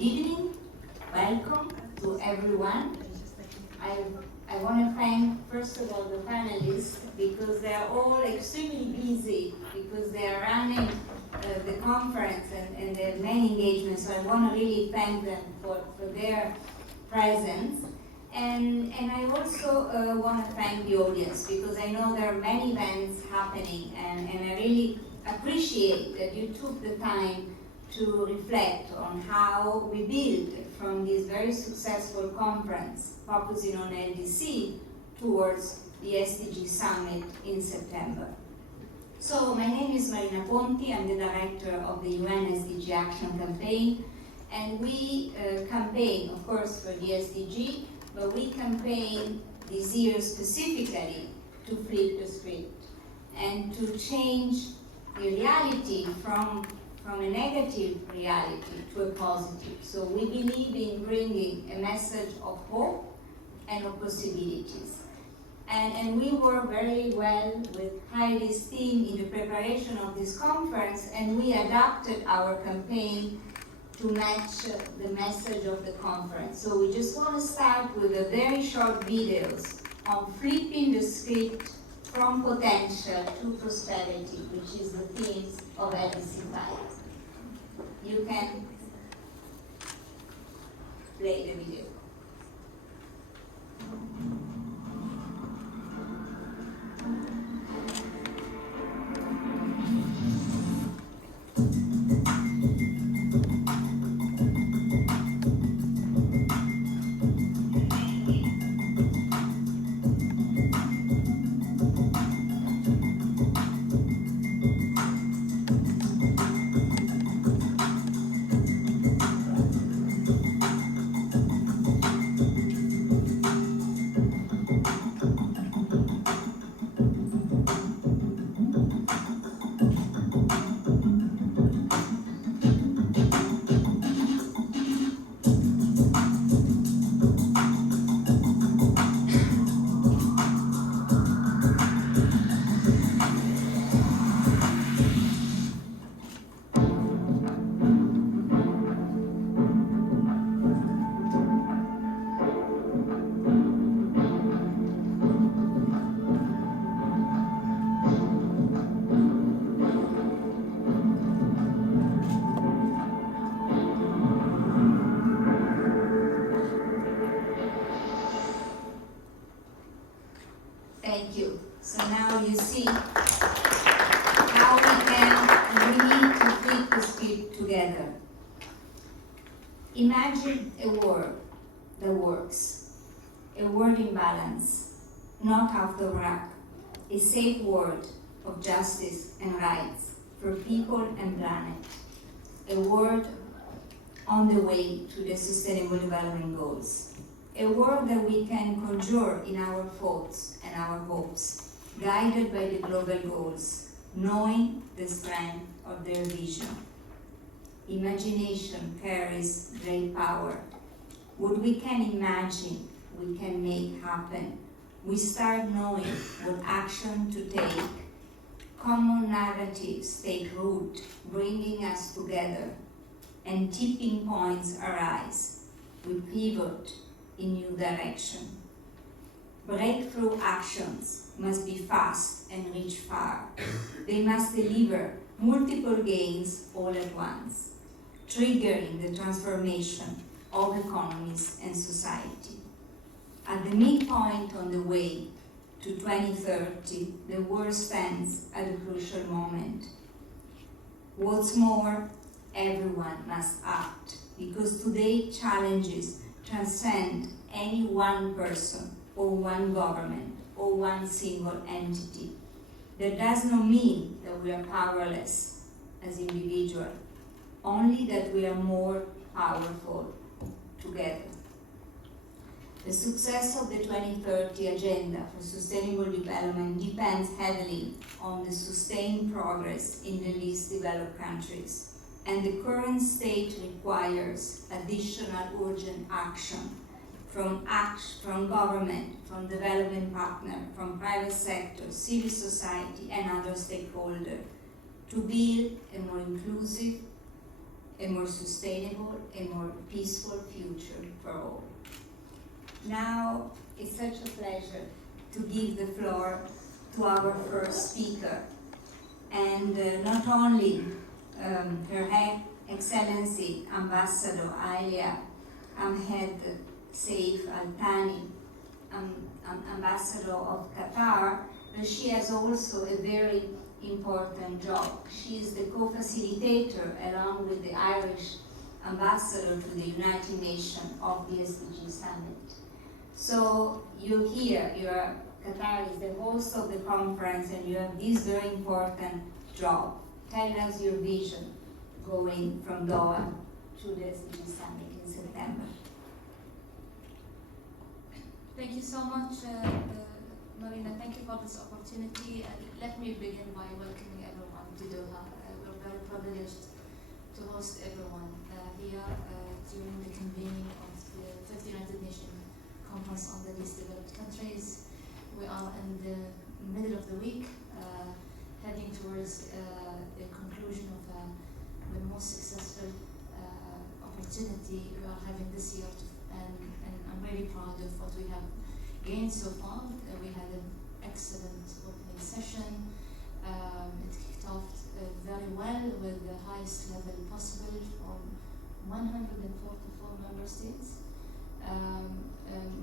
Good evening, welcome to everyone. I want to thank, first of all, the panelists because they are all extremely busy because they are running the conference and they have many engagements, so I want to really thank them for their presence. And I also want to thank the audience because I know there are many events happening and I really appreciate that you took the time to reflect on how we build from this very successful conference focusing on LDC towards the SDG Summit in September. So my name is Marina Ponti, I'm the director of the UN SDG Action Campaign, and we campaign, of course, for the SDG, but we campaign this year specifically to flip the script and to change the reality from a negative reality to a positive. So we believe in bringing a message of hope and of possibilities. And we work very well with Heidi's team in the preparation of this conference, and we adapted our campaign to match the message of the conference. So we just want to start with a very short videos on flipping the script from potential to prosperity, which is the themes of advocacy. You can play the video. Thank you. So now you see how we need to flip the script together. Imagine a world that works, a world in balance, not out of whack, a safe world of justice and rights for people and planet, a world on the way to the Sustainable Development Goals. A world that we can conjure in our thoughts and our hopes, guided by the global goals, knowing the strength of their vision. Imagination carries great power. What we can imagine, we can make happen. We start knowing what action to take. Common narratives take root, bringing us together, and tipping points arise. We pivot in new direction. Breakthrough actions must be fast and reach far. They must deliver multiple gains all at once, triggering the transformation of economies and society. At the midpoint on the way to 2030, the world stands at a crucial moment. What's more, everyone must act, because today's challenges transcend any one person or one government or one single entity. That does not mean that we are powerless as individuals, only that we are more powerful together. The success of the 2030 Agenda for Sustainable Development depends heavily on the sustained progress in the least developed countries. And the current state requires additional urgent action from government, from development partner, from private sector, civil society, and other stakeholders to build a more inclusive, a more sustainable, a more peaceful future for all. Now, it's such a pleasure to give the floor to our first speaker, and not only Her Excellency Ambassador Alia Ahmed Saif Al Thani, Ambassador of Qatar, but she has also a very important job. She is the co-facilitator, along with the Irish ambassador to the United Nations, of the SDG Summit. So you're here, Qatar is the host of the conference, and you have this very important job. Tell us your vision going from Doha to the SDG Summit in September. Thank you so much, Marina. Thank you for this opportunity. Let me begin by welcoming everyone to Doha. We're very privileged to host everyone here during the convening of the 50th United Nations Conference on the Least Developed Countries. We are in the middle of the week, heading towards the conclusion of the most successful opportunity we are having this year, and I'm really proud of what we have gained so far. We had an excellent opening session. It kicked off very well with the highest level possible from 144 member states.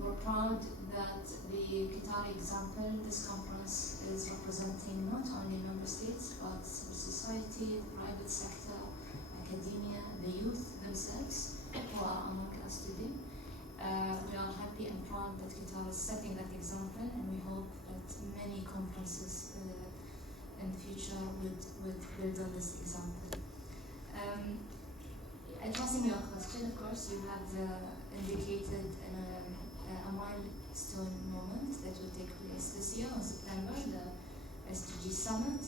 We're proud that the Qatari example, this conference is representing not only member states, but civil society, the private sector, academia, the youth themselves, who are among us today. We are happy and proud that Qatar is setting that example, and we hope that many conferences in the future would build on this example. Addressing your question, of course, you have indicated a milestone moment that will take place this year in September, the SDG Summit.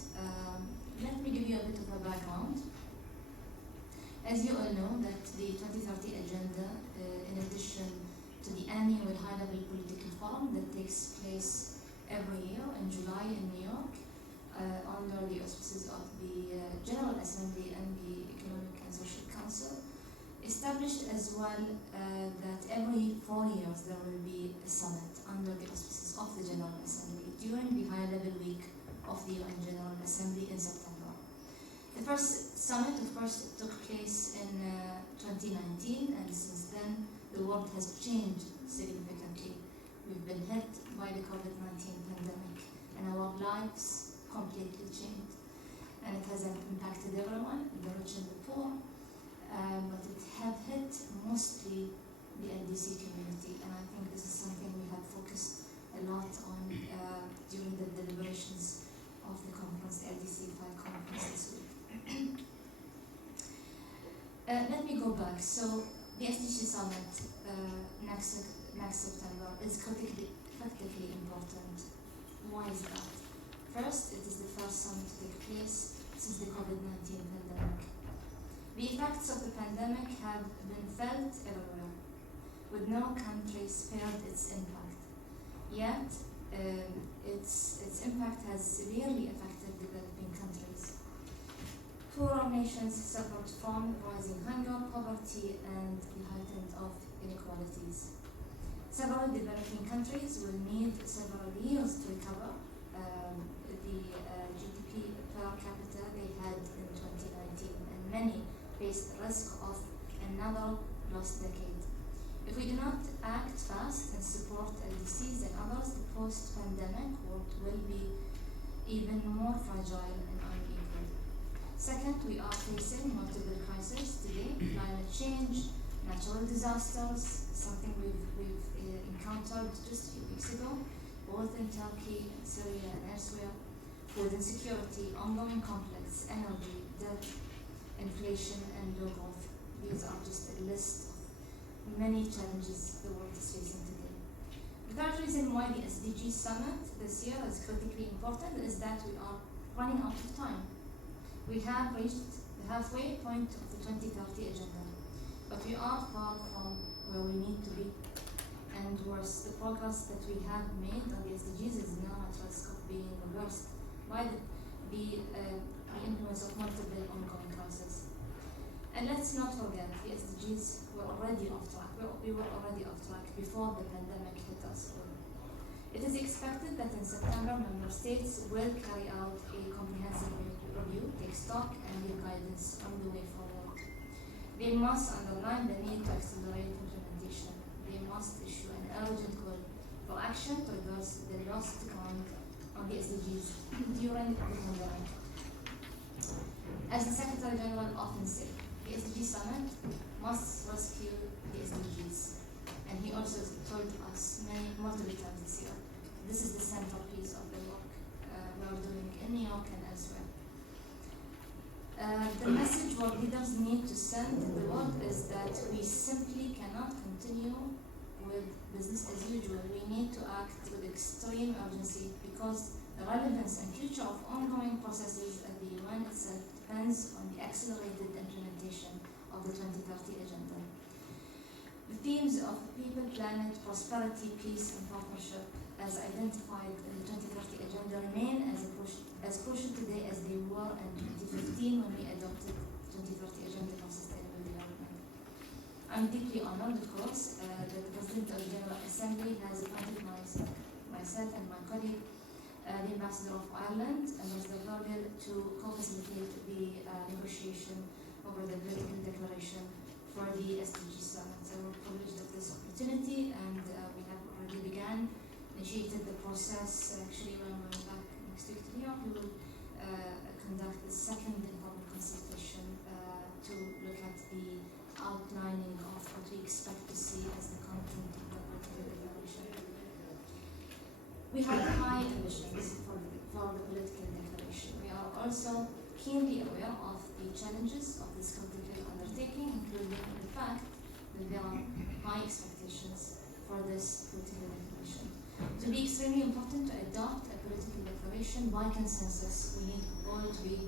Let me give you a bit of a background. As you all know, that the 2030 Agenda, in addition to the annual high-level political forum that takes place every year in July in New York, under the auspices of the General Assembly and the Economic and Social Council, established as well that every 4 years there will be a summit under the auspices of the General Assembly during the high-level week of the UN General Assembly in September. The first summit, of course, took place in 2019, and since then the world has changed significantly. We've been hit by the COVID-19 pandemic, and our lives completely changed. And it has impacted everyone, the rich and the poor, but it has hit mostly the LDC community, and I think this is something we have focused a lot on during the deliberations of the conference, LDC 5 conference this week. Let me go back. So the SDG Summit next September is critically important. Why is that? First, it is the first summit to take place since the COVID-19 pandemic. The effects of the pandemic have been felt everywhere, with no country spared its impact. Yet, its impact has severely affected developing countries. Poorer nations suffered from rising hunger, poverty, and the heightened of inequalities. Several developing countries will need several years to recover the GDP per capita they had in 2019, and many face the risk of another lost decade. If we do not act fast and support LDCs and others, the post-pandemic world will be even more fragile and unequal. Second, we are facing multiple crises today: climate change, natural disasters, something we've encountered just a few weeks ago, both in Turkey, Syria, and elsewhere, food insecurity, ongoing conflicts, energy, debt, inflation, and low growth. These are just a list of many challenges the world is facing today. The third reason why the SDG Summit this year is critically important is that we are running out of time. We have reached the halfway point of the 2030 Agenda, but we are far from where we need to be. And worse, the progress that we have made on the SDGs is now at risk of being reversed by the influence of multiple ongoing crises. And let's not forget, the SDGs were already off track. We were already off track before the pandemic hit us all. It is expected that in September, member states will carry out a comprehensive review, take stock, and give guidance on the way forward. They must underline the need to accelerate implementation. They must issue an urgent call for action to reverse the lost ground on the SDGs during the pandemic. As the Secretary General often said, the SDG Summit must rescue the SDGs. And he also told us multiple times this year, this is the centerpiece of the work we are doing in New York and elsewhere. The message world leaders need to send in the world is that we simply cannot continue with business as usual. We need to act with extreme urgency because the relevance and future of ongoing processes at the UN itself depends on the accelerated implementation of the 2030 Agenda. The themes of people, planet, prosperity, peace, and partnership, as identified in the 2030 Agenda, remain as crucial today as they were in 2015 when we adopted the 2030 Agenda for Sustainable Development. I'm deeply honored, of course, that the President of the General Assembly has appointed myself and my colleague, the Ambassador of Ireland, Ambassador Vogel, to co-facilitate the negotiation over the political declaration for the SDG Summit. So we're privileged of this opportunity, and we have already initiated the process. Actually, when we're back next week to New York, we will conduct the second informal consultation to look at the outlining of what we expect to see as the content of the political declaration. We have high ambitions for the political declaration. We are also keenly aware of the challenges of this critical undertaking, including the fact that there are high expectations for this political declaration. To be extremely important to adopt a political declaration by consensus, we need all to be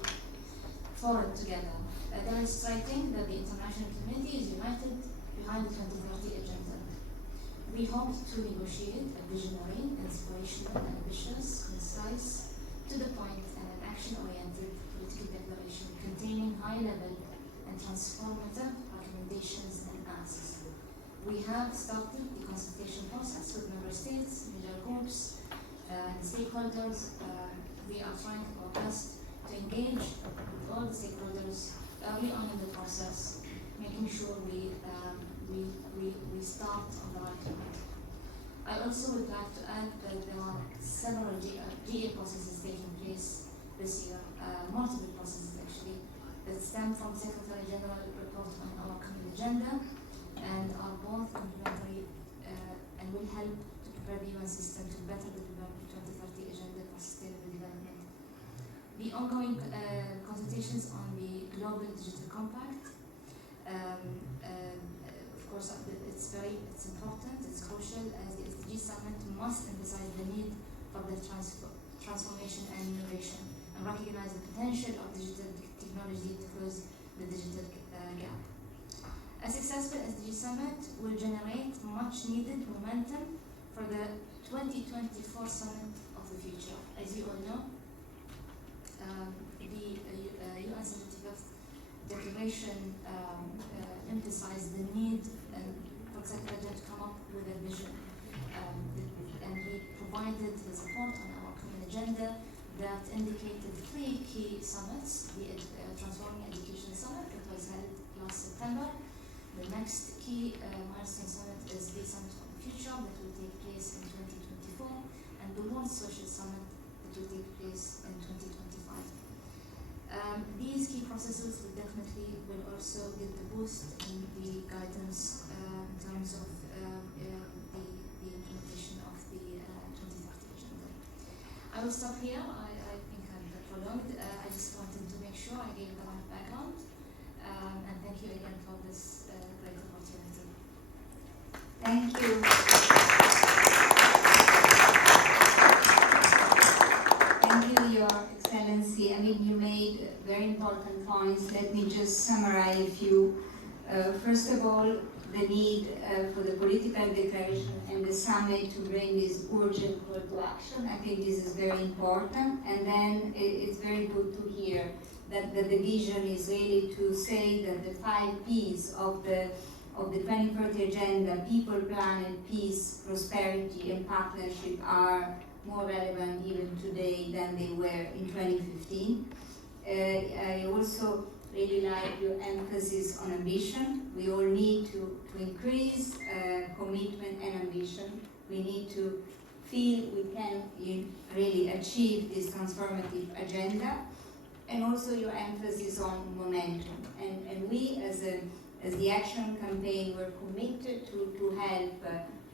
for it together, demonstrating that the international community is united behind the 2030 Agenda. We hope to negotiate a visionary, inspirational, ambitious, concise, to the point, and an action-oriented political declaration containing high-level and transformative recommendations and asks. We have started the consultation process with member states, major groups, and stakeholders. We are trying our best to engage with all the stakeholders early on in the process, making sure we start on the right track. I also would like to add that there are several GA processes taking place this year, multiple processes actually, that stem from Secretary General report on our common agenda and are both complementary and will help to prepare the UN system to better deliver the 2030 Agenda for Sustainable Development. The ongoing consultations on the Global Digital Compact, of course, it's important, it's crucial, as the SDG Summit must emphasize the need for the transformation and innovation, and recognize the potential of digital technology to close the digital gap. A successful SDG Summit will generate much needed momentum for the 2024 Summit of the Future. As you all know, the UN 75th Declaration emphasized the need for Secretary to come up with a vision. And he provided the support on our common agenda that indicated 3 key summits: the Transforming Education Summit that was held last September. The next key milestone summit is the Summit for the Future that will take place in 2024, and the World Social Summit that will take place in 2025. These key processes will also give the boost in the guidance in terms of the implementation of the 2030 Agenda. I will stop here. I think I'm prolonged. I just wanted to make sure I gave the right background, and thank you again for this great opportunity. Thank you. Thank you, Your Excellency. I mean, you made very important points. Let me just summarize a few. First of all, the need for the political declaration and the summit to bring this urgent call to action. I think this is very important. And then it's very good to hear that the vision is really to say that the 5 Ps of the 2030 agenda, people, planet, peace, prosperity, and partnership, are more relevant even today than they were in 2015. I also really like your emphasis on ambition. We all need to increase commitment and ambition. We need to feel we can really achieve this transformative agenda. And also your emphasis on momentum. And we as the Action Campaign were committed to help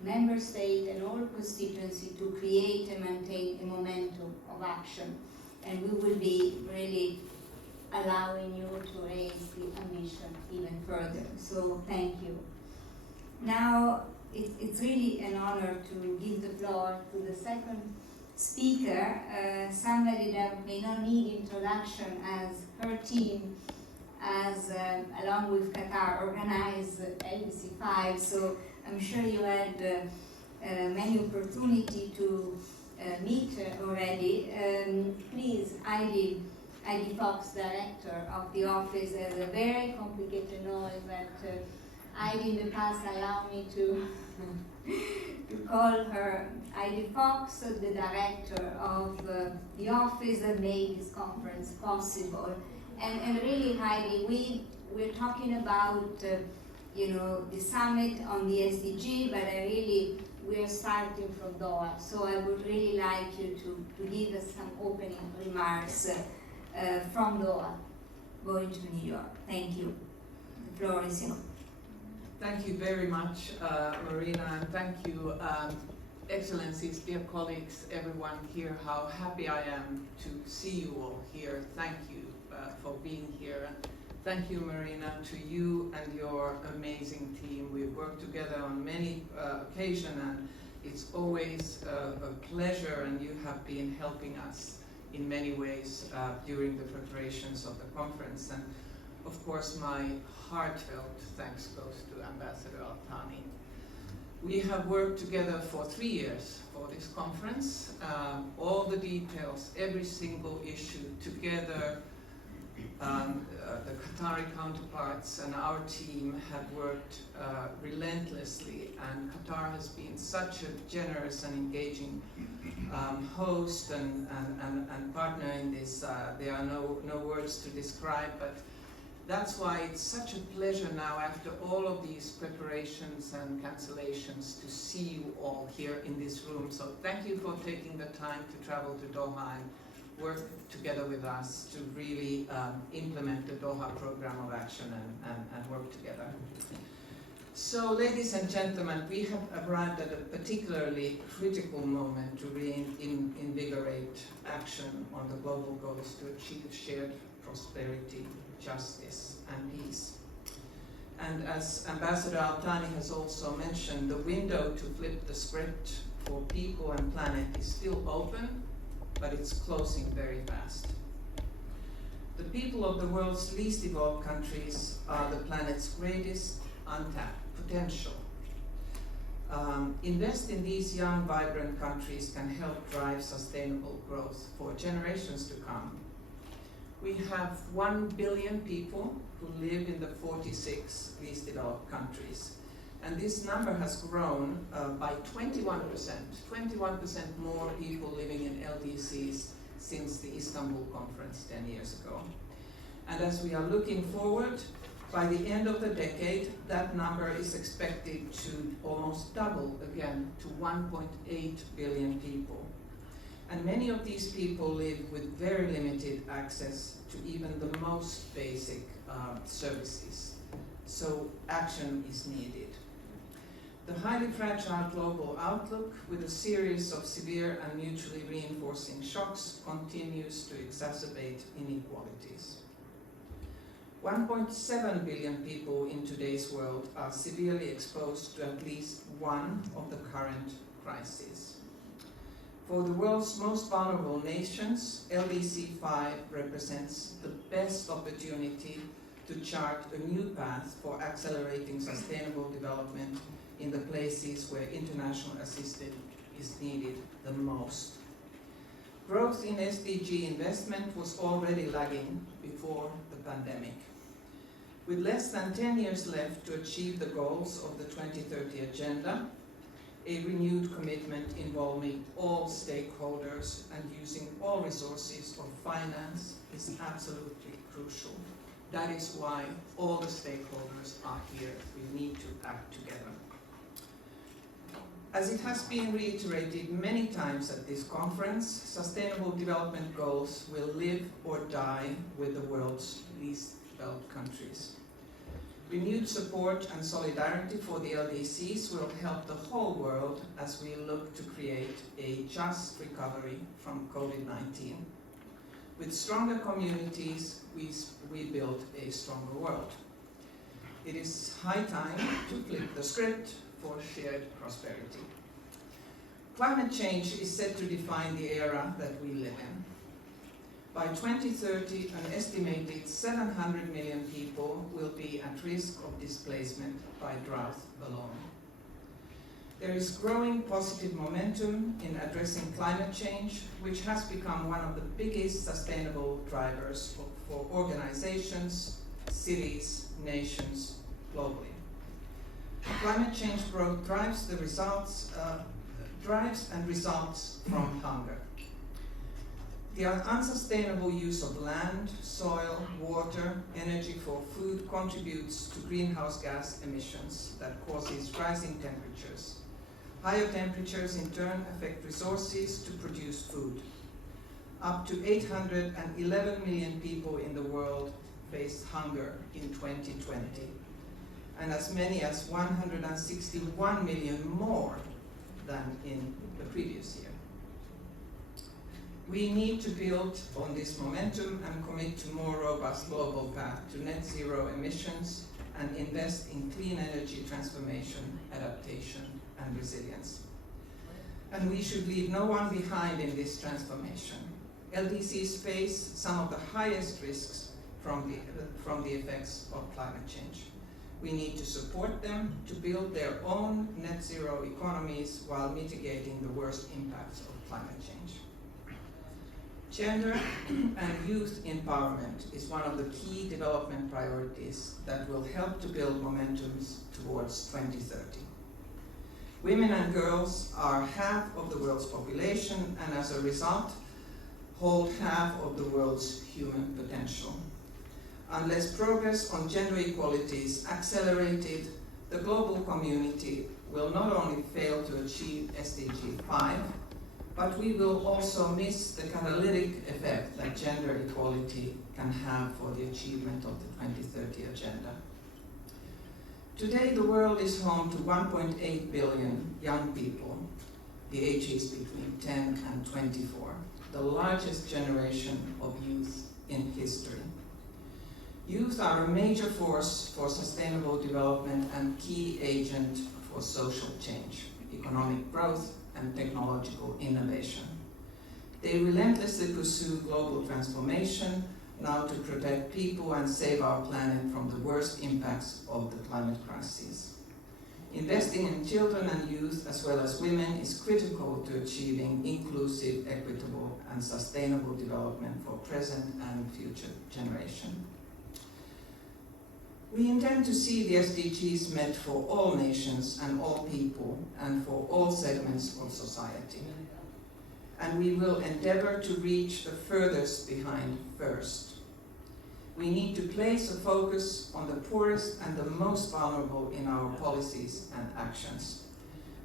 member states and all constituencies to create and maintain a momentum of action. And we will be really allowing you to raise the ambition even further. So thank you. Now, it's really an honor to give the floor to the second speaker, somebody that may not need introduction, as her team, as along with Qatar, organized LDC 5. So I'm sure you had many opportunity to meet already. Please, Heidi Fox, Director of the Office, has a very complicated name, but Heidi in the past allowed me to call her Heidi Fox, the Director of the Office that made this conference possible. And really, Heidi, we're talking about the summit on the SDG, but we're starting from Doha. So I would really like you to give us some opening remarks from Doha, going to New York. Thank you. The floor is yours. Thank you very much, Marina, and thank you, Excellencies, dear colleagues, everyone here. How happy I am to see you all here. Thank you for being here. And thank you, Marina, to you and your amazing team. We've worked together on many occasions, and it's always a pleasure, and you have been helping us in many ways during the preparations of the conference. And of course, my heartfelt thanks goes to Ambassador Altani. We have worked together for 3 years for this conference. All the details, every single issue together. The Qatari counterparts and our team have worked relentlessly, and Qatar has been such a generous and engaging host and partner in this. There are no words to describe, but that's why it's such a pleasure now, after all of these preparations and cancellations, to see you all here in this room. So thank you for taking the time to travel to Doha and work together with us to really implement the Doha Program of Action and work together. So, ladies and gentlemen, we have arrived at a particularly critical moment to reinvigorate action on the global goals to achieve shared prosperity, justice, and peace. And as Ambassador Altani has also mentioned, the window to flip the script for people and planet is still open, but it's closing very fast. The people of the world's least developed countries are the planet's greatest untapped potential. Invest in these young, vibrant countries can help drive sustainable growth for generations to come. We have 1 billion people who live in the 46 least developed countries. And this number has grown by 21% more people living in LDCs since the Istanbul conference 10 years ago. And as we are looking forward, by the end of the decade, that number is expected to almost double again to 1.8 billion people. And many of these people live with very limited access to even the most basic services. So action is needed. The highly fragile global outlook, with a series of severe and mutually reinforcing shocks, continues to exacerbate inequalities. 1.7 billion people in today's world are severely exposed to at least one of the current crises. For the world's most vulnerable nations, LDC 5 represents the best opportunity to chart a new path for accelerating sustainable development in the places where international assistance is needed the most. Growth in SDG investment was already lagging before the pandemic. With less than 10 years left to achieve the goals of the 2030 Agenda, a renewed commitment involving all stakeholders and using all resources of finance is absolutely crucial. That is why all the stakeholders are here. We need to act together. As it has been reiterated many times at this conference, Sustainable Development Goals will live or die with the world's least developed countries. Renewed support and solidarity for the LDCs will help the whole world as we look to create a just recovery from COVID-19. With stronger communities, we build a stronger world. It is high time to flip the script for shared prosperity. Climate change is set to define the era that we live in. By 2030, an estimated 700 million people will be at risk of displacement by drought alone. There is growing positive momentum in addressing climate change, which has become one of the biggest sustainable drivers for organizations, cities, nations, globally. Climate change growth drives and results from hunger. The unsustainable use of land, soil, water, energy for food contributes to greenhouse gas emissions that causes rising temperatures. Higher temperatures in turn affect resources to produce food. Up to 811 million people in the world faced hunger in 2020, and as many as 161 million more than in the previous year. We need to build on this momentum and commit to more robust global path to net zero emissions and invest in clean energy transformation, adaptation, and resilience. And we should leave no one behind in this transformation. LDCs face some of the highest risks from the effects of climate change. We need to support them to build their own net zero economies while mitigating the worst impacts of climate change. Gender and youth empowerment is one of the key development priorities that will help to build momentums towards 2030. Women and girls are half of the world's population and as a result hold half of the world's human potential. Unless progress on gender equality is accelerated, the global community will not only fail to achieve SDG 5, but we will also miss the catalytic effect that gender equality can have for the achievement of the 2030 Agenda. Today, the world is home to 1.8 billion young people, the ages between 10 and 24, the largest generation of youth in history. Youth are a major force for sustainable development and key agent for social change, economic growth, and technological innovation. They relentlessly pursue global transformation, now to protect people and save our planet from the worst impacts of the climate crisis. Investing in children and youth, as well as women, is critical to achieving inclusive, equitable, and sustainable development for present and future generations. We intend to see the SDGs met for all nations and all people and for all segments of society. And we will endeavor to reach the furthest behind first. We need to place a focus on the poorest and the most vulnerable in our policies and actions.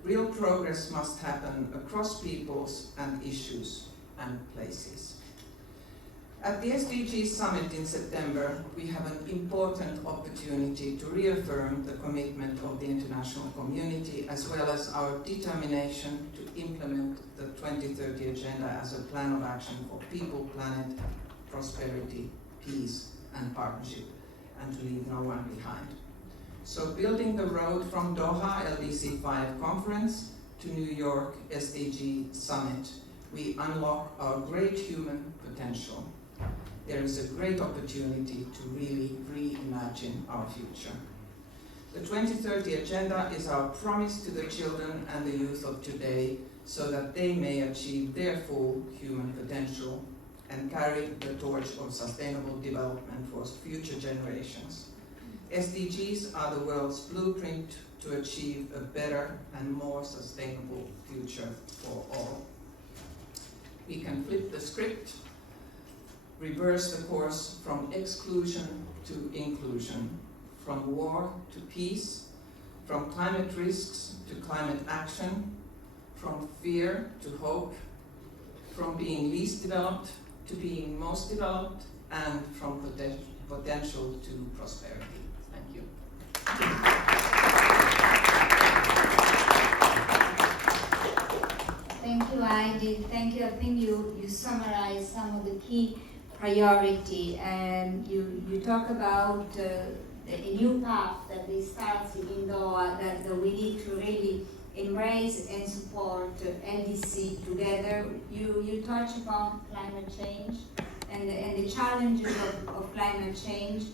Real progress must happen across peoples and issues and places. At the SDG Summit in September, we have an important opportunity to reaffirm the commitment of the international community as well as our determination to implement the 2030 Agenda as a plan of action for people, planet, prosperity, peace, and partnership, and to leave no one behind. So building the road from Doha LDC 5 conference to New York SDG Summit, we unlock our great human potential. There is a great opportunity to really reimagine our future. The 2030 Agenda is our promise to the children and the youth of today so that they may achieve their full human potential and carry the torch of sustainable development for future generations. SDGs are the world's blueprint to achieve a better and more sustainable future for all. We can flip the script, reverse the course from exclusion to inclusion, from war to peace, from climate risks to climate action, from fear to hope, from being least developed to being most developed, and from potential to prosperity. Thank you. Thank you, Heidi. Thank you. I think you summarized some of the key priority, and you talk about a new path that we started in Doha, that we need to really embrace and support LDC together. You touch upon climate change and the challenges of climate change,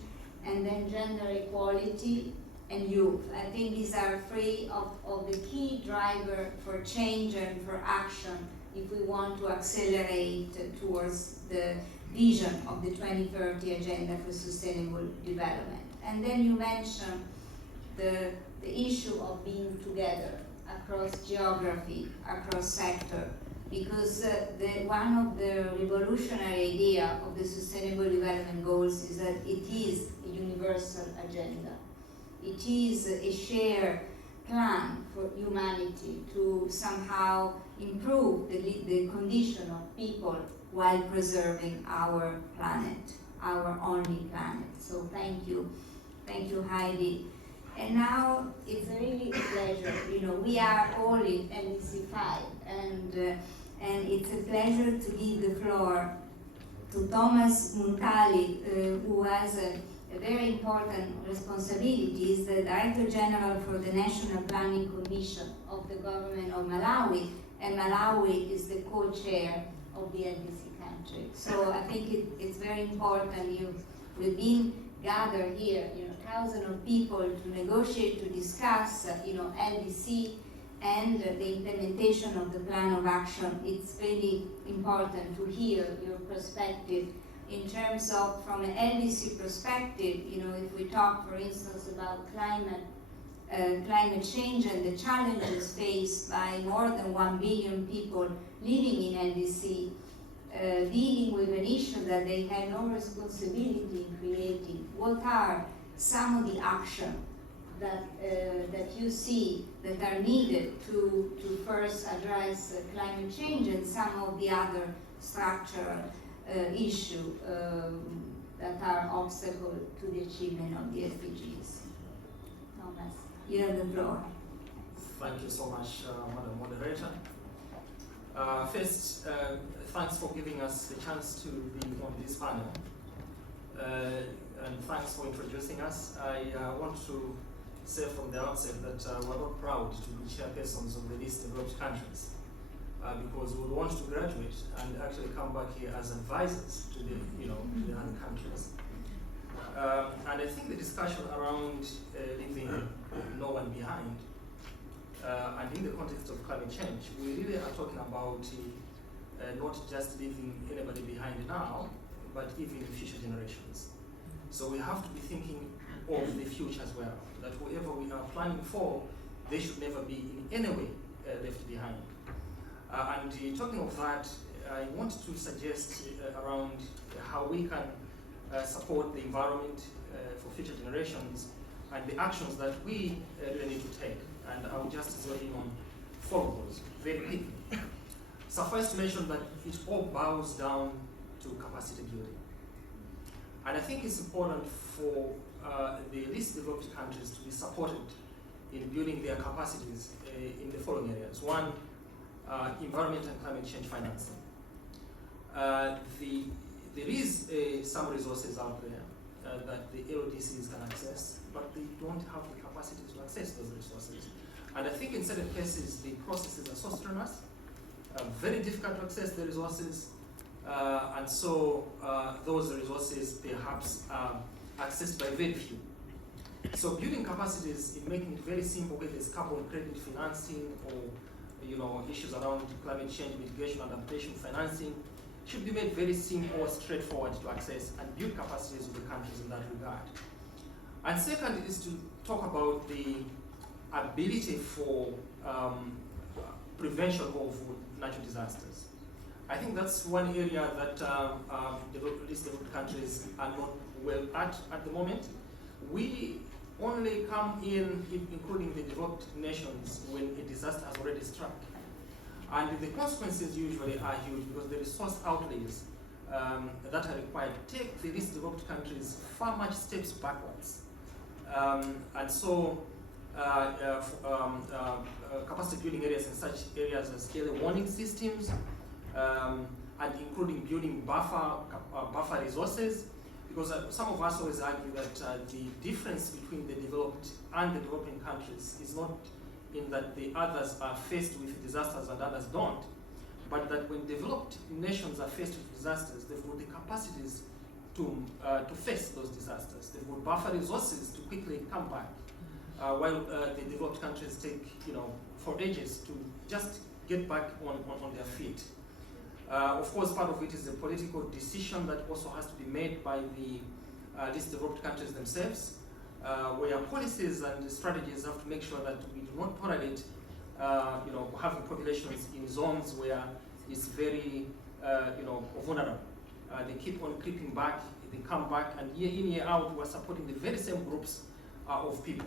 and then gender equality and youth. I think these are three of the key driver for change and for action if we want to accelerate towards the vision of the 2030 Agenda for Sustainable Development. And then you mentioned the issue of being together across geography, across sector, because one of the revolutionary idea of the Sustainable Development Goals is that it is a universal agenda. It is a shared plan for humanity to somehow improve the condition of people while preserving our planet, our only planet. So thank you, Heidi. And now it's really a pleasure. We are all in LDC 5, and it's a pleasure to give the floor to Thomas Muntali, who has a very important responsibility. He's the Director General for the National Planning Commission of the government of Malawi, and Malawi is the co-chair of the LDC country. So I think it's very important. We've been gathered here, thousands of people to negotiate, to discuss, LDC and the implementation of the plan of action. It's really important to hear your perspective in terms of, from an LDC perspective, if we talk, for instance, about climate change and the challenges faced by more than 1 billion people living in LDC, dealing with an issue that they have no responsibility in creating. What are some of the actions that you see that are needed to first address climate change and some of the other structural issues that are obstacles to the achievement of the SDGs? Thomas, you have the floor. Thank you so much, Madam Moderator. First, thanks for giving us the chance to be on this panel. And thanks for introducing us. I want to say from the outset that we're not proud to be chairpersons of the least developed countries, because we want to graduate and actually come back here as advisors to the, to the other countries. And I think the discussion around leaving no one behind, and in the context of climate change, we really are talking about not just leaving anybody behind now, but even future generations. So we have to be thinking of the future as well, that whoever we are planning for, they should never be in any way left behind. And talking of that, I want to suggest around how we can support the environment for future generations and the actions that we really need to take. And I will just zero in on 4 of those very quickly. Suffice to mention that it all boils down to capacity building. And I think it's important for the least developed countries to be supported in building their capacities in the following areas. One, environment and climate change financing. There is some resources out there that the LDCs can access, but they don't have the capacity to access those resources. And I think in certain cases, the processes are so strenuous, very difficult to access the resources, and so those resources perhaps are accessed by very few. So building capacities in making it very simple, whether it's carbon credit financing or issues around climate change mitigation and adaptation financing should be made very simple, straightforward to access, and build capacities of the countries in that regard. And second is to talk about the ability for prevention of natural disasters. I think that's one area that least developed countries are not well at the moment. We only come in, including the developed nations, when a disaster has already struck. And the consequences usually are huge because the resource outlays that are required take the least developed countries far much steps backwards. And so capacity building areas in such areas as early warning systems, and including building buffer resources, because some of us always argue that the difference between the developed and the developing countries is not in that the others are faced with disasters and others don't, but that when developed nations are faced with disasters, they've got the capacities to face those disasters. They've got buffer resources to quickly come back, while the developed countries take for ages to just get back on their feet. Of course, part of it is a political decision that also has to be made by the least developed countries themselves, where policies and strategies have to make sure that we do not tolerate, having populations in zones where it's very, vulnerable. They keep on creeping back, they come back, and year in, year out, we're supporting the very same groups of people.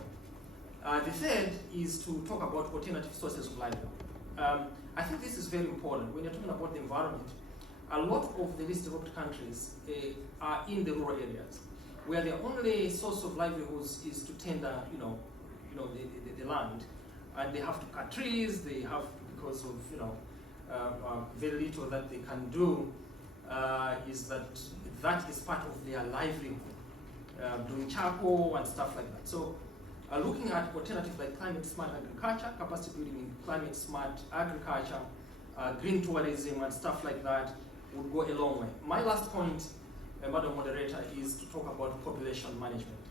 The third is to talk about alternative sources of livelihood. I think this is very important. When you're talking about the environment, a lot of the least developed countries are in the rural areas, where their only source of livelihoods is to tender, the land, and they have to cut trees. They have, because of very little that they can do, is that is part of their livelihood, doing charcoal and stuff like that. So, looking at alternatives like climate smart agriculture, capacity building in climate smart agriculture, green tourism and stuff like that would go a long way. My last point, Madam Moderator, is to talk about population management.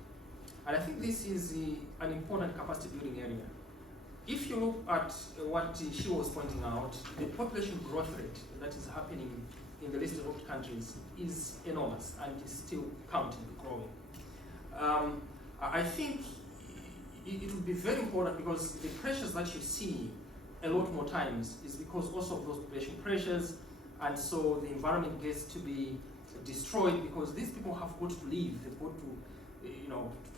And I think this is an important capacity building area. If you look at what she was pointing out, the population growth rate that is happening in the least developed countries is enormous and is still counting, growing. I think it would be very important, because the pressures that you see a lot more times is because also of those population pressures, and so the environment gets to be destroyed because these people have got to live, they've got to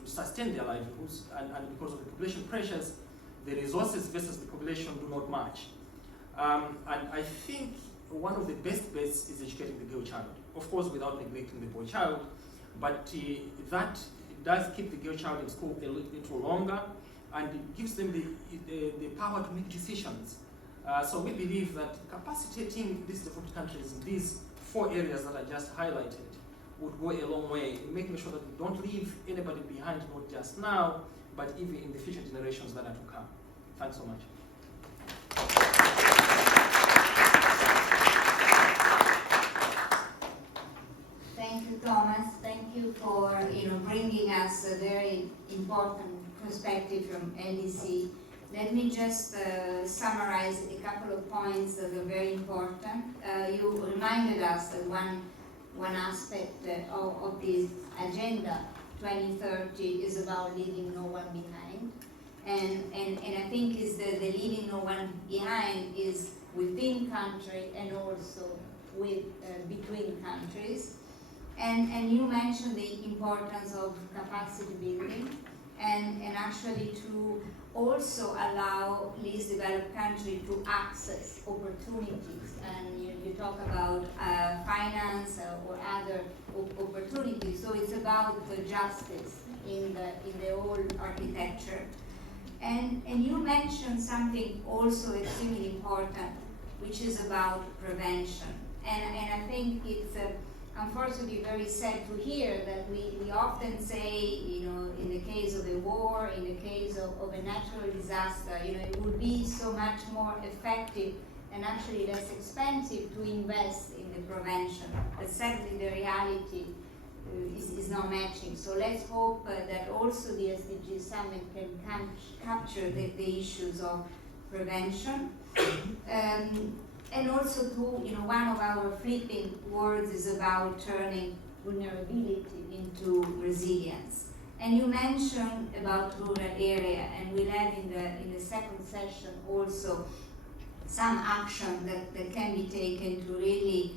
sustain their livelihoods, and because of the population pressures, the resources versus the population do not match. And I think one of the best bets is educating the girl child, of course without neglecting the boy child, but that does keep the girl child in school a little longer, and it gives them the power to make decisions. So we believe that capacitating these developed countries in these 4 areas that I just highlighted would go a long way in making sure that we don't leave anybody behind, not just now, but even in the future generations that are to come. Thanks so much. Thank you, Thomas. Thank you for bringing us a very important perspective from LDC. Let me just summarize a couple of points that are very important. You reminded us that one aspect of this agenda 2030 is about leaving no one behind, and I think is the leaving no one behind is within country and also with between countries. And you mentioned the importance of capacity building and actually to also allow least developed countries to access opportunities. And you talk about finance or other opportunities. So it's about the justice in the whole architecture. And you mentioned something also extremely important, which is about prevention. And I think it's unfortunately very sad to hear that we often say, in the case of a war, in the case of a natural disaster, it would be so much more effective and actually less expensive to invest in the prevention. But sadly, the reality is not matching. So let's hope that also the SDG Summit can capture the issues of prevention. And also too, one of our flipping words is about turning vulnerability into resilience. And you mentioned about rural area, and we'll have in the second session also some action that can be taken to really,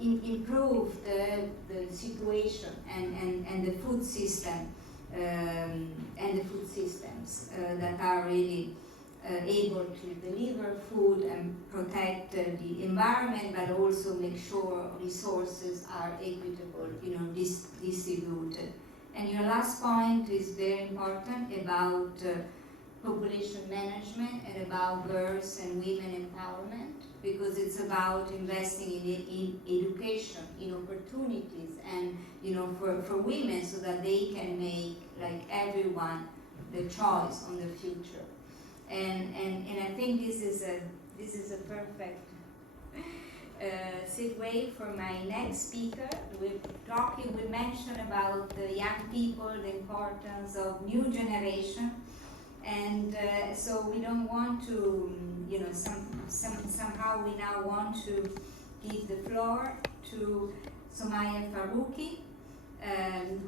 improve the situation and the food system and the food systems that are really able to deliver food and protect the environment, but also make sure resources are equitable, distributed. And your last point is very important about population management and about girls and women empowerment, because it's about investing in education, in opportunities, and for women, so that they can make, like everyone, the choice on the future. And I think this is a perfect segue for my next speaker. We mentioned about the young people, the importance of new generation, and so we don't want to, somehow we now want to give the floor to Somaya Faruqi,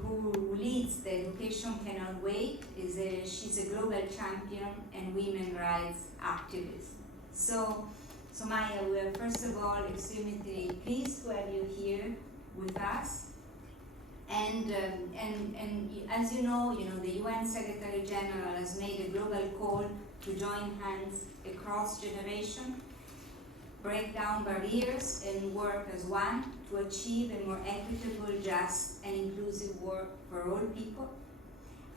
who leads the Education Cannot Wait. She's a global champion and women rights activist. So, Somaya, we are first of all extremely pleased to have you here with us. And as you know, the UN Secretary General has made a global call to join hands across generation, break down barriers, and work as one to achieve a more equitable, just, and inclusive world for all people.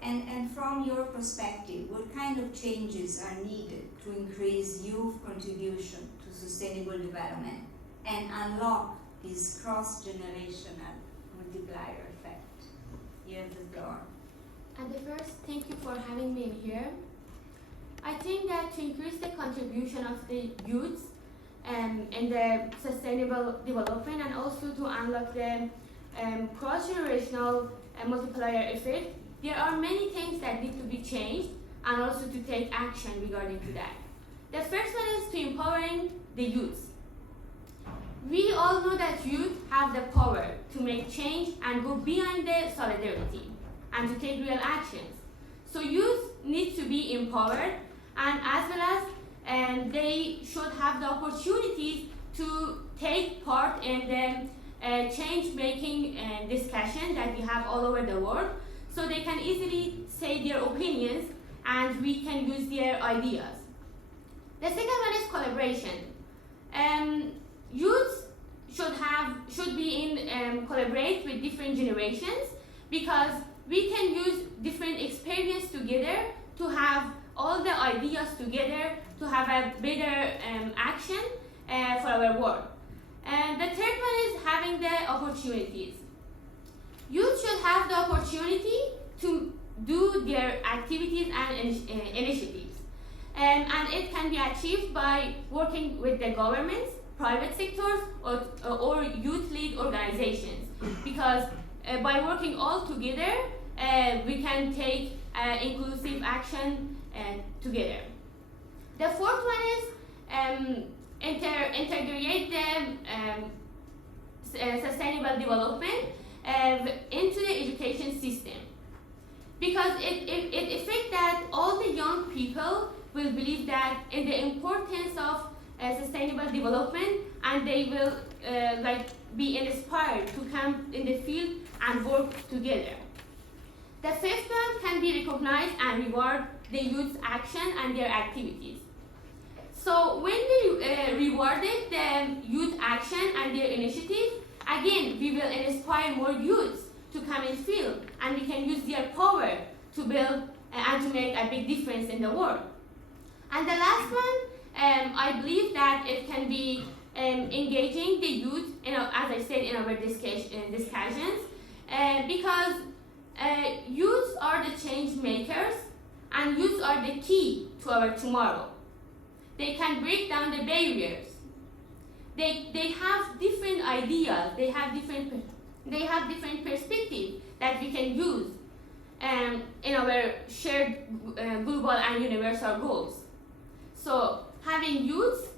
And from your perspective, what kind of changes are needed to increase youth contribution to sustainable development and unlock this cross-generational multiplier effect? You have the floor. And first, thank you for having me in here. I think that to increase the contribution of the youth in the sustainable development, and also to unlock the cross-generational multiplier effect, there are many things that need to be changed, and also to take action regarding to that. The first one is to empowering the youth. We all know that youth have the power to make change and go beyond the solidarity and to take real actions. So youth need to be empowered, and as well as they should have the opportunities to take part in the change-making discussion that we have all over the world, so they can easily say their opinions and we can use their ideas. The second one is collaboration. Youth should be in collaborate with different generations, because we can use different experience together to have all the ideas together to have a better action for our world. And the third one is having the opportunities. Youth should have the opportunity to do their activities and initiatives. And it can be achieved by working with the governments, private sectors, or youth-led organizations. Because by working all together, we can take inclusive action together. The fourth one is integrate the sustainable development into the education system, because it affects that all the young people will believe that in the importance of sustainable development, and they will be inspired to come in the field and work together. The fifth one can be recognized and reward the youth's action and their activities. So when we rewarded the youth action and their initiatives, again, we will inspire more youths to come in field, and we can use their power to build and to make a big difference in the world. And the last one, I believe that it can be engaging the youth, as I said in our discussions, because youth are the change makers, and youth are the key to our tomorrow. They can break down the barriers. They have different ideas. They have different perspectives that we can use in our shared global and universal goals. So having youth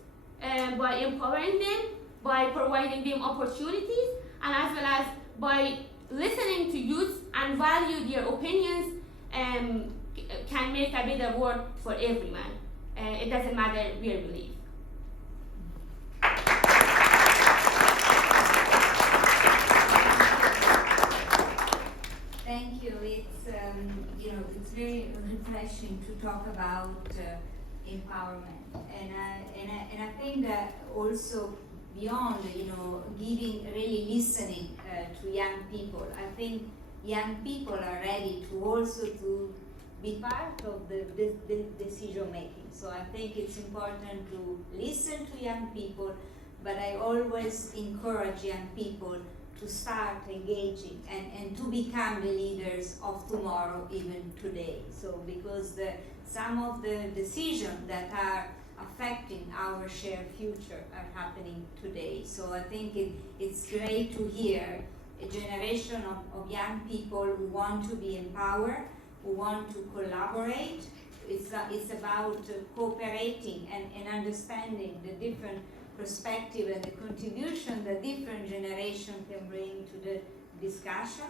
by empowering them, by providing them opportunities, and as well as by listening to youth and value their opinions can make a better world for everyone. It doesn't matter where we live. Thank you. It's it's very refreshing to talk about empowerment, and I think that also beyond giving really listening to young people, I think young people are ready to also to be part of the decision making. So I think it's important to listen to young people, but I always encourage young people to start engaging and to become the leaders of tomorrow, even today. So because some of the decisions that are affecting our shared future are happening today. So I think it's great to hear a generation of young people who want to be empowered, who want to collaborate. It's about cooperating and understanding the different perspective and the contribution that different generations can bring to the discussion.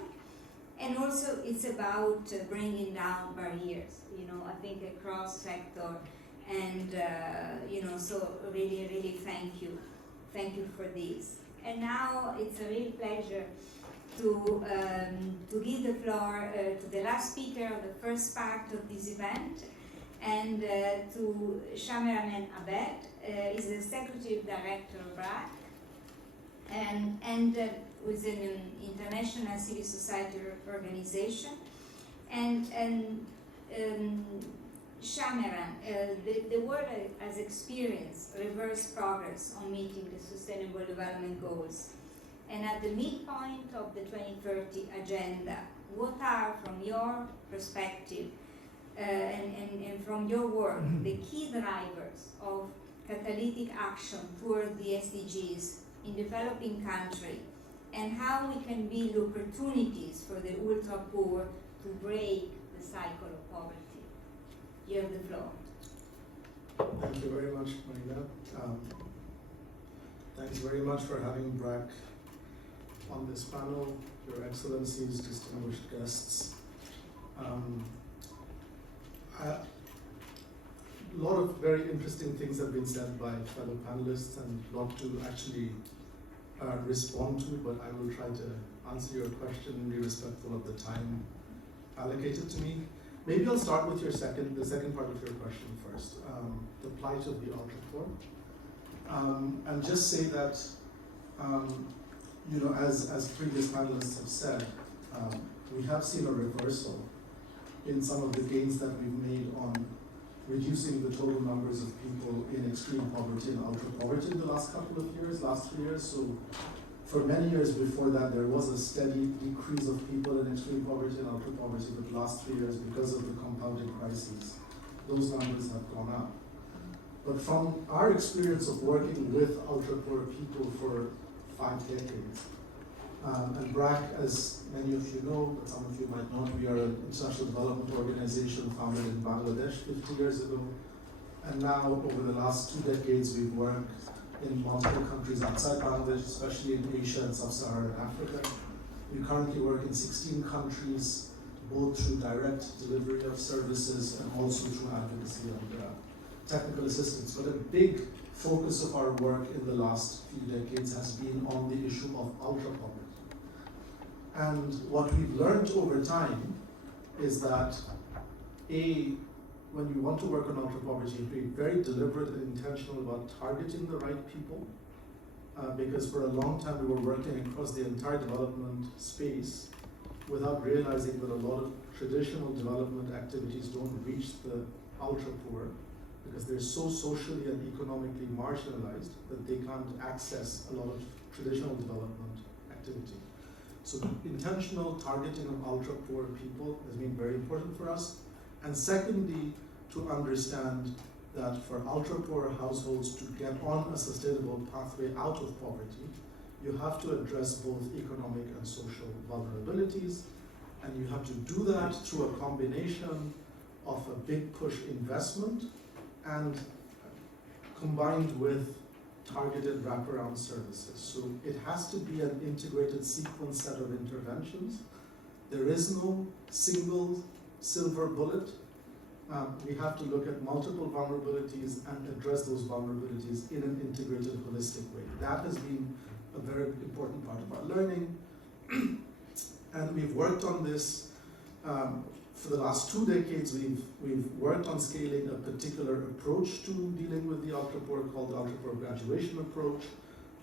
And also it's about bringing down barriers, I think across sector. And so really, really thank you for this. And now it's a real pleasure to give the floor to the last speaker of the first part of this event, and to Shamaran Abed, is the executive director of BRAC, and with an international civil society organization, and Shamaran, the world has experienced reverse progress on meeting the Sustainable Development Goals. And at the midpoint of the 2030 agenda, what are, from your perspective and from your work, the key drivers of catalytic action toward the SDGs in developing countries, and how we can build opportunities for the ultra-poor to break the cycle of poverty? You have the floor. Thank you very much, Marina. Thanks very much for having BRAC on this panel, Your Excellencies, distinguished guests. A lot of very interesting things have been said by fellow panelists, and a lot to actually respond to, but I will try to answer your question and be respectful of the time allocated to me. Maybe I'll start with the second part of your question first, the plight of the ultra-poor, and just say that, as previous panelists have said, we have seen a reversal in some of the gains that we've made on reducing the total numbers of people in extreme poverty and ultra-poverty in the last 3 years. So for many years before that, there was a steady decrease of people in extreme poverty and ultra-poverty, but the last 3 years, because of the compounding crises, those numbers have gone up. But from our experience of working with ultra-poor people for 5 decades, and BRAC, as many of you know, but some of you might not, we are an international development organization founded in Bangladesh 50 years ago. And now, over the last 2 decades, we've worked in multiple countries outside Bangladesh, especially in Asia and Sub-Saharan Africa. We currently work in 16 countries, both through direct delivery of services and also through advocacy and technical assistance. But a big focus of our work in the last few decades has been on the issue of ultra-poverty. And what we've learned over time is that, when you want to work on ultra-poverty, you have to be very deliberate and intentional about targeting the right people, because for a long time we were working across the entire development space without realizing that a lot of traditional development activities don't reach the ultra-poor because they're so socially and economically marginalized that they can't access a lot of traditional development activity. So intentional targeting of ultra-poor people has been very important for us. And secondly, to understand that for ultra-poor households to get on a sustainable pathway out of poverty, you have to address both economic and social vulnerabilities, and you have to do that through a combination of a big push investment and combined with targeted wraparound services. So it has to be an integrated sequence set of interventions. There is no single silver bullet. We have to look at multiple vulnerabilities and address those vulnerabilities in an integrated, holistic way. That has been a very important part of our learning. And we've worked on this for the last 2 decades. We've worked on scaling a particular approach to dealing with the ultra-poor called the ultra-poor graduation approach.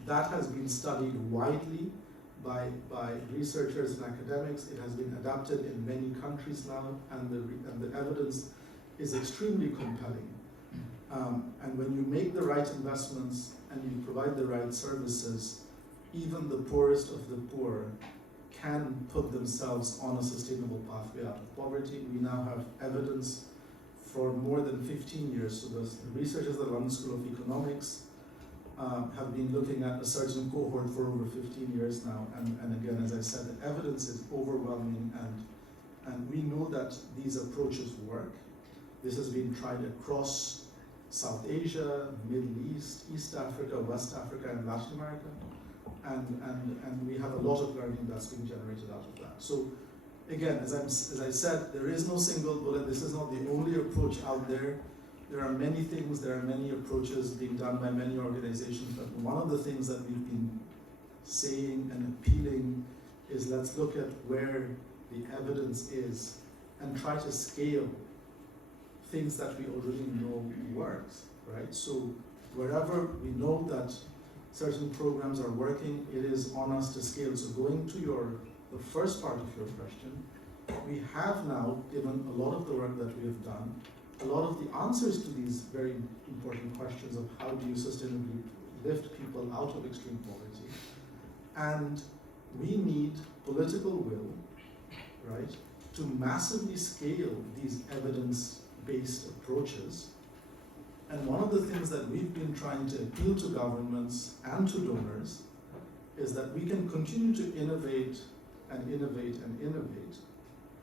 That has been studied widely by researchers and academics. It has been adapted in many countries now, and the evidence is extremely compelling. And when you make the right investments and you provide the right services, even the poorest of the poor can put themselves on a sustainable pathway out of poverty. We now have evidence for more than 15 years. So the researchers at the London School of Economics have been looking at a certain cohort for over 15 years now. And again, as I said, the evidence is overwhelming, and we know that these approaches work. This has been tried across South Asia, Middle East, East Africa, West Africa, and Latin America. And we have a lot of learning that's being generated out of that. So again, as I said, there is no single bullet. This is not the only approach out there. There are many things, there are many approaches being done by many organizations, but one of the things that we've been saying and appealing is let's look at where the evidence is and try to scale things that we already know works, right? So wherever we know that certain programs are working, it is on us to scale. So going to the first part of your question, we have now, given a lot of the work that we have done, a lot of the answers to these very important questions of how do you sustainably lift people out of extreme poverty. And we need political will, right, to massively scale these evidence-based approaches. And one of the things that we've been trying to appeal to governments and to donors is that we can continue to innovate and innovate and innovate.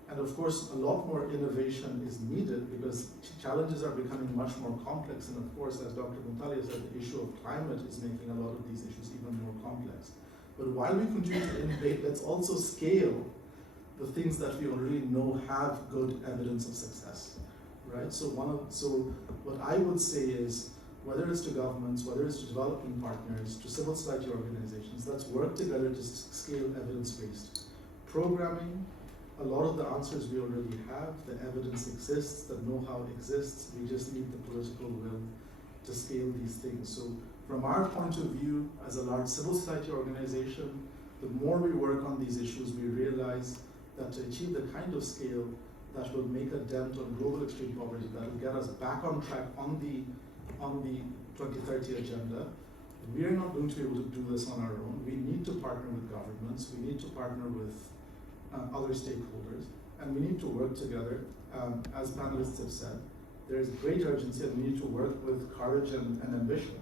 And of course, a lot more innovation is needed because challenges are becoming much more complex. And of course, as Dr. Muntalia said, the issue of climate is making a lot of these issues even more complex. But while we continue to innovate, let's also scale the things that we already know have good evidence of success. Right? So what I would say is, whether it's to governments, whether it's to developing partners, to civil society organizations, let's work together to scale evidence-based programming. A lot of the answers we already have, the evidence exists, the know-how exists, we just need the political will to scale these things. So from our point of view, as a large civil society organization, the more we work on these issues, we realize that to achieve the kind of scale that will make a dent on global extreme poverty, that will get us back on track on the 2030 agenda. We are not going to be able to do this on our own. We need to partner with governments, we need to partner with other stakeholders, and we need to work together. As panelists have said, there is great urgency, and we need to work with courage and ambition,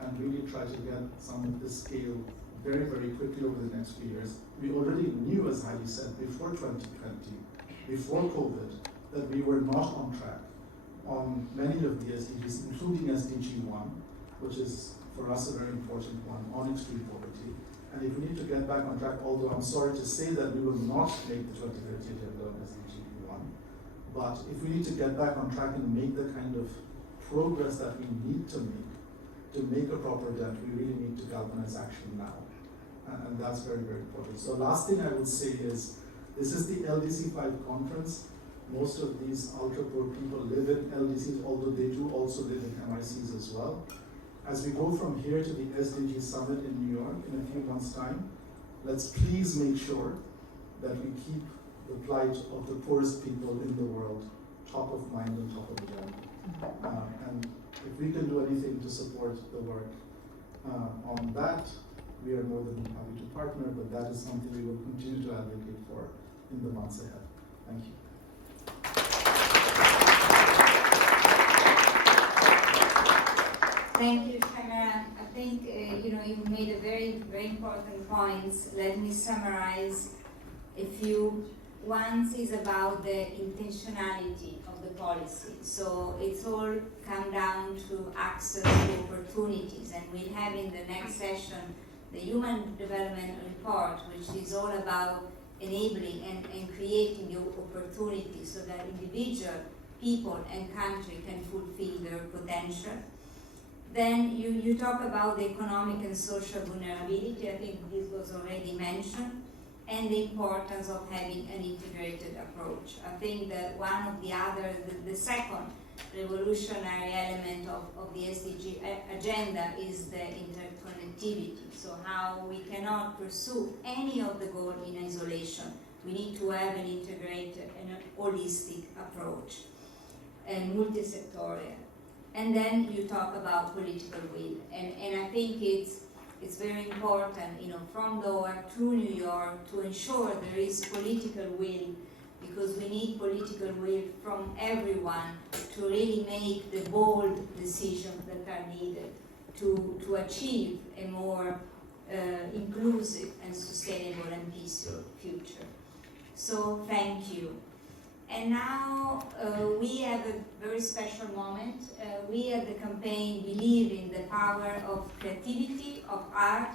and really try to get some of this scale very, very quickly over the next few years. We already knew, as Heidi said, before 2020, before COVID, that we were not on track on many of the SDGs, including SDG 1, which is for us a very important one, on extreme poverty. And if we need to get back on track, although I'm sorry to say that we will not make the 2030 agenda on SDG 1, but if we need to get back on track and make the kind of progress that we need to make a proper dent, we really need to galvanize action now. And that's very, very important. So last thing I would say is, this is the LDC 5 conference. Most of these ultra-poor people live in LDCs, although they do also live in MICs as well. As we go from here to the SDG Summit in New York in a few months' time, let's please make sure that we keep the plight of the poorest people in the world top of mind and top of agenda. And if we can do anything to support the work on that, we are more than happy to partner, but that is something we will continue to advocate for in the months ahead. Thank you. Thank you, Shamara. I think you made a very, very important points. Let me summarize a few. One is about the intentionality of the policy. So it's all come down to access to opportunities, and we'll have in the next session the Human Development Report, which is all about enabling and creating the opportunities so that individual people and country can fulfill their potential. Then you talk about the economic and social vulnerability. I think this was already mentioned, and the importance of having an integrated approach. I think that one of the second revolutionary element of the SDG agenda is the interconnectivity. So how we cannot pursue any of the goals in isolation. We need to have an integrated and a holistic approach, and multisectorial. And then you talk about political will, and I think it's very important, from Doha to New York to ensure there is political will, because we need political will from everyone to really make the bold decisions that are needed to achieve a more inclusive and sustainable and peaceful future. So thank you. And now we have a very special moment. We at the campaign believe in the power of creativity, of art,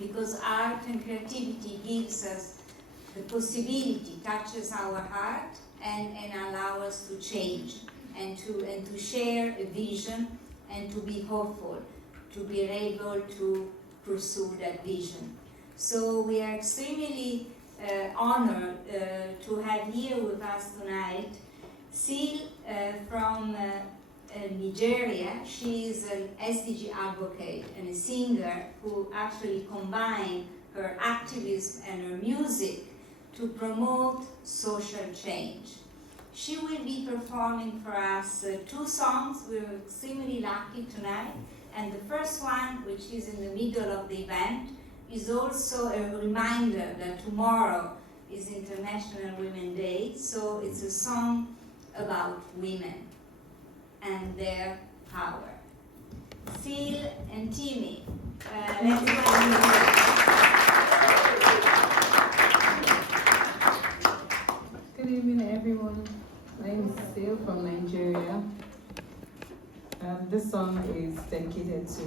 because art and creativity gives us the possibility, touches our heart, and allow us to change, and to share a vision, and to be hopeful, to be able to pursue that vision. So we are extremely honored to have here with us tonight Sil from Nigeria. She is an SDG advocate and a singer who actually combined her activism and her music to promote social change. She will be performing for us 2 songs. We're extremely lucky tonight. And the first one, which is in the middle of the event, is also a reminder that tomorrow is International Women's Day. So it's a song about women and their power. Sil and Timmy, let's welcome you. Good evening, everyone. My name is Sil from Nigeria. This song is dedicated to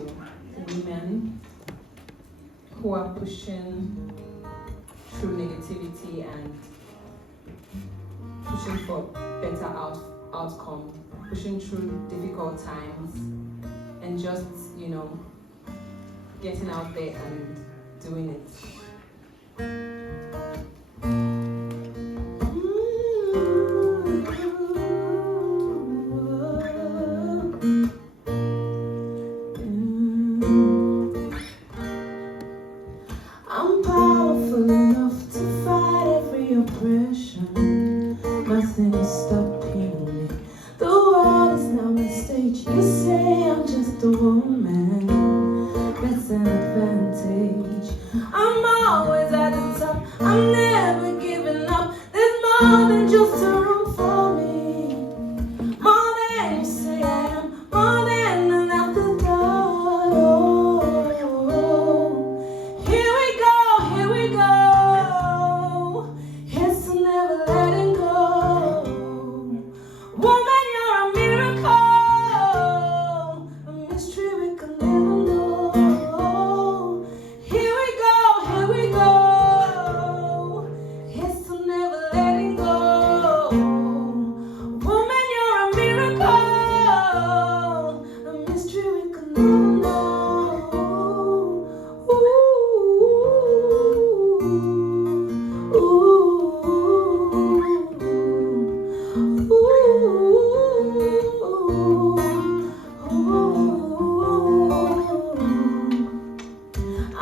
women who are pushing through negativity and pushing for better outcome, pushing through difficult times, and just, getting out there and doing it. I'm powerful enough to fight every oppression. Nothing is stopping me. The world is now my stage. You say I'm just a woman. That's an advantage. I'm always at the top. I'm never giving up. There's more than just a room for me. More than you say I am. More than an afterthought. Here we go. Here's to never letting go. Woman, you're a miracle. A mystery we can never know. Here we go. Here's to never letting go. Woman, you're a miracle. A mystery we can never know.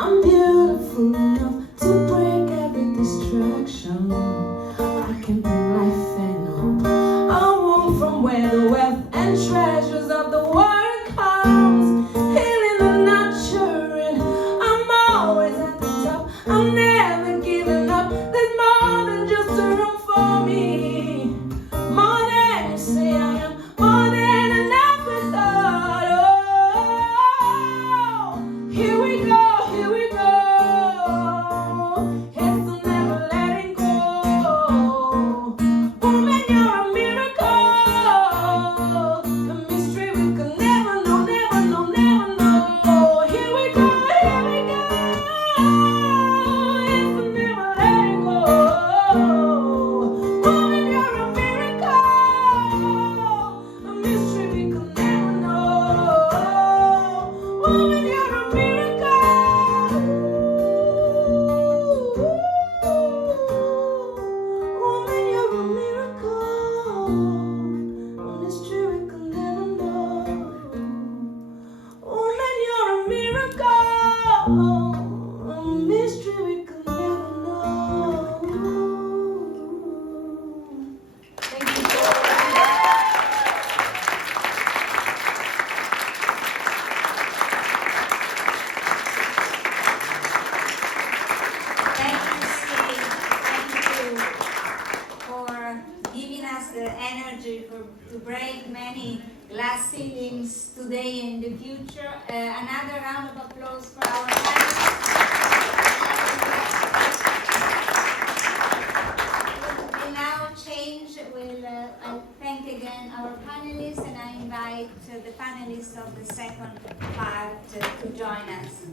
I'm beautiful enough to break every distraction. I can bring life and hope. A womb from where the wealth and treasures of the world comes. Healing and nurturing. I'm always at the top. I'm never giving up. There's more than just a room for me. More than you say I am. More than an afterthought. Oh, here we go. Here's to never letting go. energy to break many glass ceilings today and in the future. Another round of applause for our panelists. We'll now change. I'll thank again our panelists, and I invite the panelists of the second part to join us.